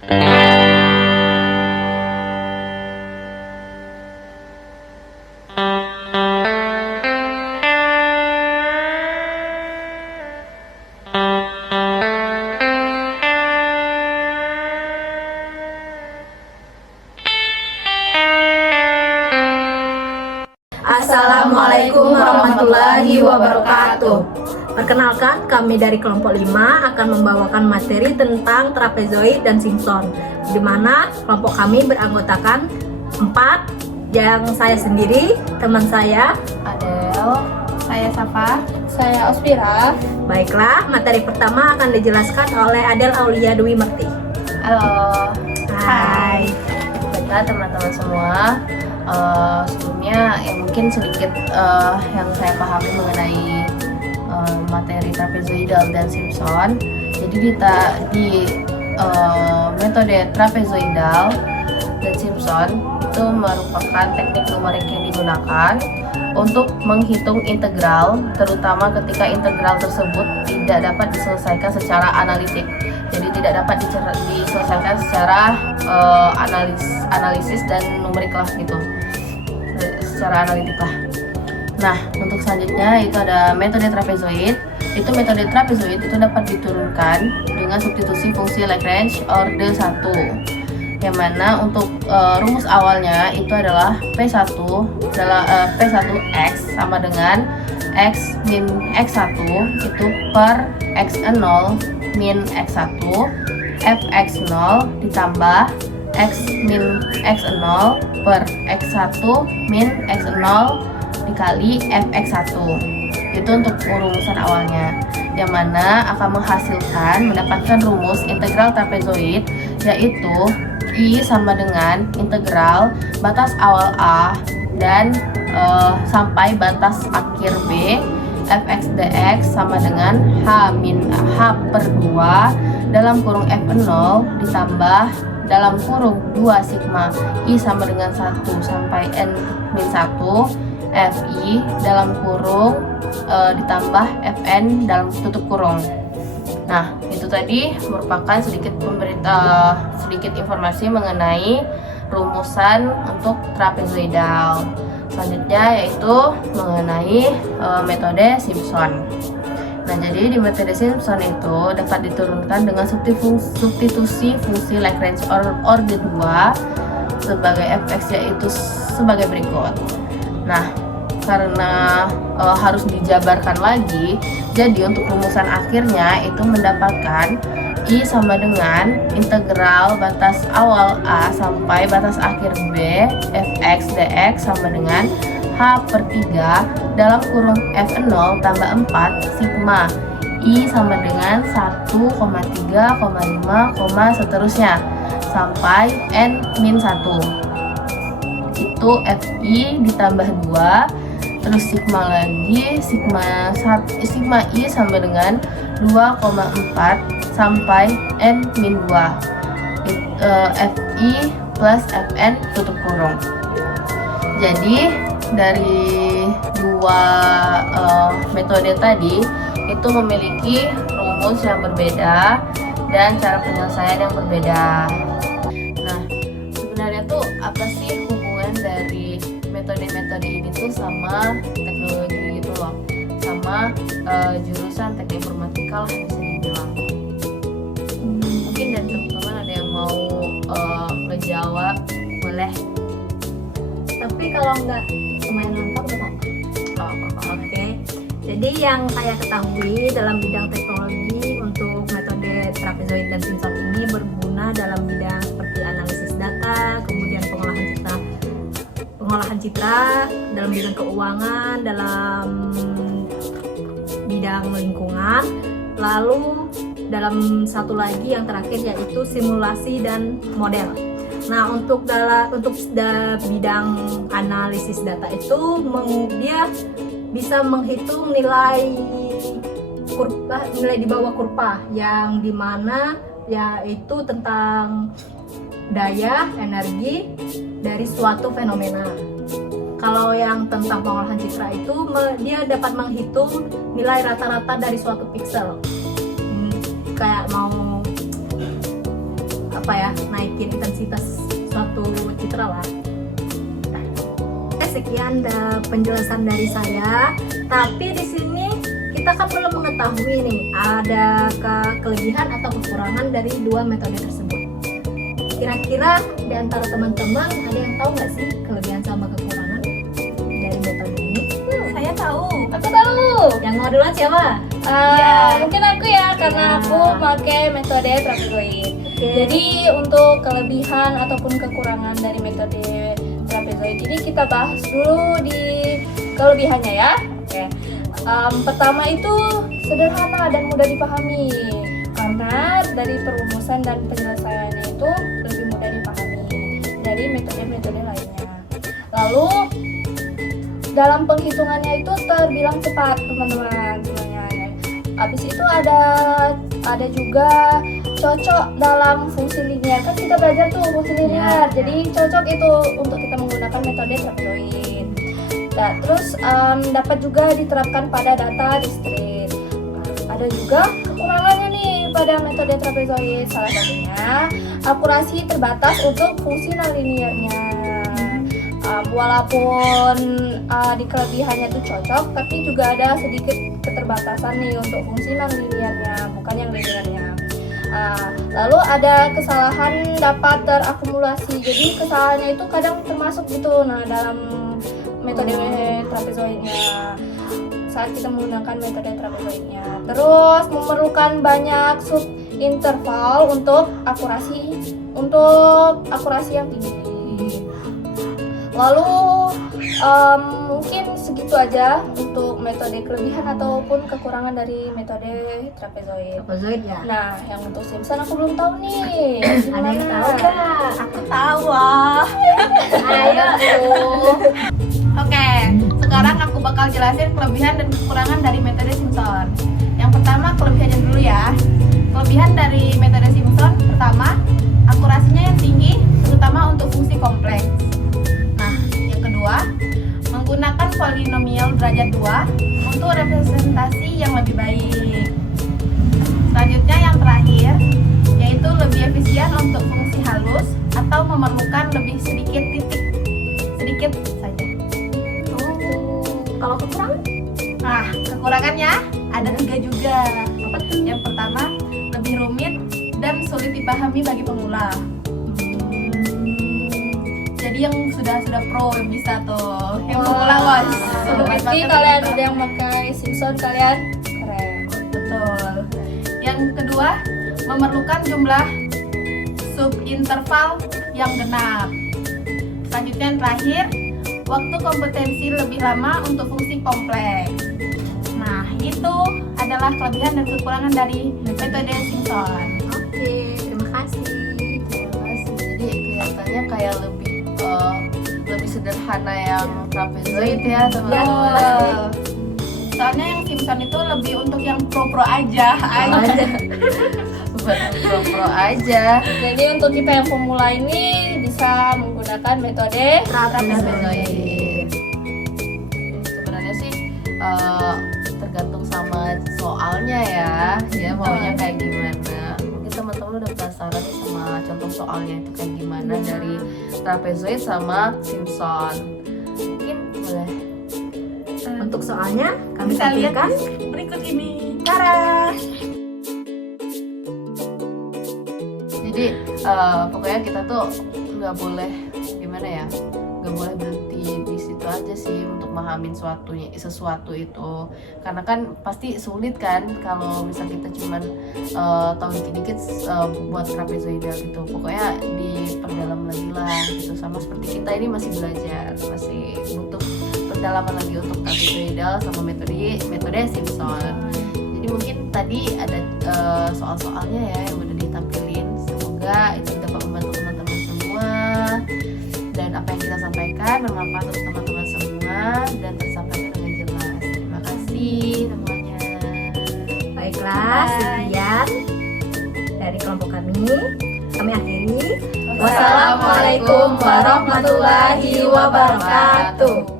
Assalamualaikum warahmatullahi wabarakatuh. Perkenalkan, kami dari kelompok 5 akan membawakan materi tentang trapezoid dan Simpson, di mana kelompok kami beranggotakan 4, yang saya sendiri, teman saya Adel, saya Safa, saya Ospira. Baiklah, materi pertama akan dijelaskan oleh Adel Aulia Dwi Merti. Halo. Hai. Baiklah teman-teman semua. Sebelumnya mungkin sedikit yang saya pahami mengenai materi trapezoidal dan Simpson. Jadi di metode trapezoidal dan Simpson itu merupakan teknik numerik yang digunakan untuk menghitung integral, terutama ketika integral tersebut tidak dapat diselesaikan secara analitik. Jadi tidak dapat diselesaikan secara analisis dan numerik lah gitu, secara analitik lah. Nah, untuk selanjutnya itu ada metode trapezoid. Metode trapezoid itu dapat diturunkan dengan substitusi fungsi Lagrange orde 1, yang mana untuk rumus awalnya itu adalah P1 P1 X sama dengan X min X1 itu per X0 min X1 Fx0 ditambah X min X0 per X1 min X0 dikali Fx1. Itu untuk rumusan awalnya, yang mana akan mendapatkan rumus integral trapezoid, yaitu I sama dengan integral batas awal A dan sampai batas akhir B Fx dx sama dengan H per 2 dalam kurung F0 ditambah dalam kurung 2 sigma I sama dengan 1 sampai N min 1 Fi dalam kurung ditambah Fn dalam tutup kurung. Nah, itu tadi merupakan sedikit informasi mengenai rumusan untuk trapezoidal. Selanjutnya yaitu mengenai metode Simpson. Nah, jadi di metode Simpson itu dapat diturunkan dengan substitusi fungsi Lagrange orde 2 sebagai fx, yaitu sebagai berikut. Nah, karena harus dijabarkan lagi, jadi untuk rumusan akhirnya itu mendapatkan I sama dengan integral batas awal A sampai batas akhir B Fx dx sama dengan H per 3 dalam kurung F0 tambah 4 sigma I sama dengan 1,3,5, seterusnya sampai N min 1. Itu Fi ditambah 2, terus sigma lagi, sigma I sama dengan 2,4 sampai N min 2. Fi plus Fn tutup kurung. Jadi dari dua metode tadi itu memiliki rumus yang berbeda dan cara penyelesaian yang berbeda. Nah, sebenarnya tuh apa sih hubungan dari metode-metode ini tuh sama teknologi itu loh, sama jurusan teknik informatika lah bisa dibilang. Mungkin dari teman-teman ada yang mau ngejawab, boleh. Tapi kalau nggak lumayan lengkap nggak? Oke. Jadi yang saya ketahui dalam bidang teknologi untuk metode trapezoid dan Simpson ini berguna dalam bidang seperti analisis data, kemudian pengolahan citra, dalam bidang keuangan, dalam bidang lingkungan, lalu dalam satu lagi yang terakhir yaitu simulasi dan model. Nah, untuk bidang analisis data itu dia bisa menghitung nilai di bawah kurva, yang dimana yaitu tentang daya energi dari suatu fenomena. Kalau yang tentang pengolahan citra itu dia dapat menghitung nilai rata-rata dari suatu pixel. Kayak mau naikin intensitas suatu citra lah. Sekian penjelasan dari saya. Tapi di sini kita kan belum mengetahui nih ada kelebihan atau kekurangan dari dua metode tersebut. Kira-kira di antara teman-teman ada yang tahu nggak sih kelebihan sama kekurangan dari metode ini? Saya tahu. Aku tahu. Yang mau duluan siapa? Mungkin aku ya, karena aku pakai metode trapezoid. Oke. Jadi untuk kelebihan ataupun kekurangan dari metode trapezoid ini kita bahas dulu di kelebihannya ya. Oke. Pertama itu sederhana dan mudah dipahami karena dari perumusan dan penyelesaiannya itu lebih mudah dipahami dari metode-metode lainnya. Lalu dalam penghitungannya itu terbilang cepat teman-teman semuanya. Habis itu ada juga cocok dalam fungsi linear. Kan kita belajar tuh fungsi linear. Jadi cocok itu untuk kita menggunakan metode trapezoid. Nah, terus dapat juga diterapkan pada data discrete. Ada juga kekurangannya nih pada metode trapezoid. Salah satunya akurasi terbatas untuk fungsi non-linearnya. Walaupun di kelebihannya itu cocok, tapi juga ada sedikit keterbatasan nih untuk fungsi non-linearnya, bukan yang linearnya. Lalu ada kesalahan dapat terakumulasi. Jadi kesalahannya itu kadang termasuk gitu. Nah, dalam metode trapezoidnya saat kita menggunakan metode trapezoidnya. Terus memerlukan banyak sub interval untuk akurasi yang tinggi. Lalu mungkin segitu aja untuk metode kelebihan ataupun kekurangan dari metode trapezoid. Trapezoid ya. Nah, yang untuk Simpson aku belum tahu nih. Ada yang tahu nggak? Aku tahu ah. Ayo. Oke, sekarang aku bakal jelasin kelebihan dan kekurangan dari metode Simpson. Yang pertama kelebihannya dulu ya. Kelebihan dari metode Simpson pertama, akurasinya yang tinggi, terutama untuk fungsi kompleks. Nah, yang kedua, menggunakan polinomial derajat 2 untuk representasi yang lebih baik. Selanjutnya yang terakhir, yaitu lebih efisien untuk fungsi halus atau memerlukan lebih sedikit saja. Kalau kekurangan? Nah, kekurangannya ada 3 juga. Yang pertama, lebih rumit dan sulit dipahami bagi pemula. Jadi yang sudah pro bisa tuh, yang pemula was. Pasti kalian udah yang pakai Simpson, kalian keren. Betul. Yang kedua, memerlukan jumlah subinterval yang genap. Selanjutnya yang terakhir, waktu kompetensi lebih lama untuk fungsi kompleks. Nah, itu adalah kelebihan dan kekurangan dari metode Simpson. Oke, terima kasih. Jadi kelihatannya kayak lebih sederhana yang trapezoid ya teman-teman. Soalnya yang Simpson itu lebih untuk yang pro aja. Buat pro aja. Jadi untuk kita yang pemula ini bisa menggunakan metode Trapezoid. Sebenarnya sih tergantung sama soalnya ya maunya kayak gimana. Mungkin teman-teman udah penasaran nih sama contoh soalnya itu kayak gimana dari trapezoid sama Simpson. Mungkin boleh. Untuk soalnya kami Bisa lihat tampilkan. berikut ini. Tara. Jadi pokoknya kita tuh nggak boleh gimana ya, nggak boleh berhenti di situ aja sih untuk memahami sesuatu itu, karena kan pasti sulit kan kalau misal kita cuman tahu dikit-dikit buat trapezoidal gitu. Pokoknya diperdalam lagi lah gitu, sama seperti kita ini masih belajar, masih butuh pendalaman lagi untuk trapezoidal sama metode Simpson. Jadi mungkin tadi ada soal-soalnya ya yang udah ditampilin. Semoga itu dapat membantu teman-teman semua dan apa yang kita sampaikan bermanfaat untuk teman-teman semua dan tersampaikan dengan jelas. Terima kasih semuanya. Baiklah, sekian dari kelompok kami. Kami akhiri. Wassalamualaikum warahmatullahi wabarakatuh.